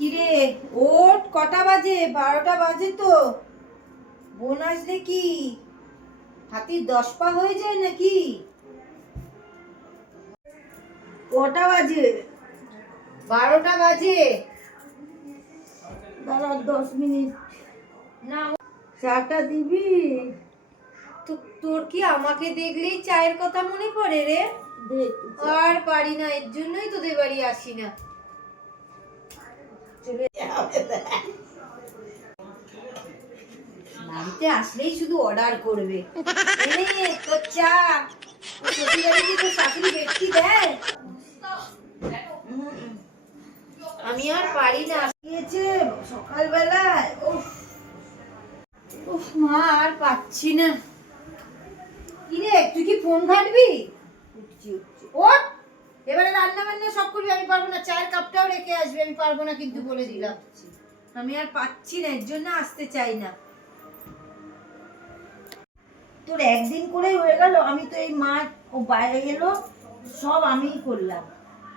কিরে ওঠ, কটা বাজে? 12টা বাজে তো। বোন আসলে কি হাতির 10 পা হয়ে যায় নাকি? কটা বাজে? 12টা বাজে। দাঁড়া 10 মিনিট। না চাটা দিবি? তোর কি আমাকে দেখলেই চায়ের কথা মনে পড়ে রে? আর পারি না, এর জন্যই তোদের বাড়ি আসি না। চলে বাড়িতে আসলেই শুধু অর্ডার করবে। তোর চা। শ্বশুর বাড়িতে তো শাশুড়ি ব্যক্তি দেয়। আমি আর পারি না। গিয়েছে সকালবেলায়। উফ মা, আর পাচ্ছি না। কিরে তুই কি ফোন ঘাটবি? ওঠ, এবারে রান্না বান্না সব করবি। আমি পারবো না। চায়ের কাপটাও রেখে আসবি। আমি পারবো না, কিন্তু বলে দিলাম। আমি আর পাচ্ছি না, এর জন্য আসতে চাই না। তোর একদিন করেই হয়ে গেল। আমি তো এই মা ও বাইরে গেল, সব আমিই করলাম।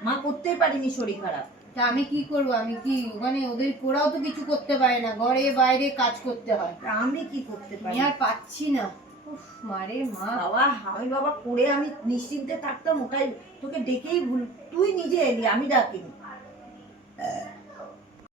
মা করতেই পারিনি, শরীর খারাপ। তা আমি কি করবো? আমি কি মানে ওদের ওরাও তো কিছু করতে পারে না, ঘরে বাইরে কাজ করতে হয়। আমি কি করতে পারি? আমি আর পাচ্ছি না। উফ মারে মা। বাবা আমি বাবা করে আমি নিশ্চিন্তে থাকতাম, ওটাই তোকে ডেকেই ভুল। তুই নিজে এলি, আমি ডাকিনি।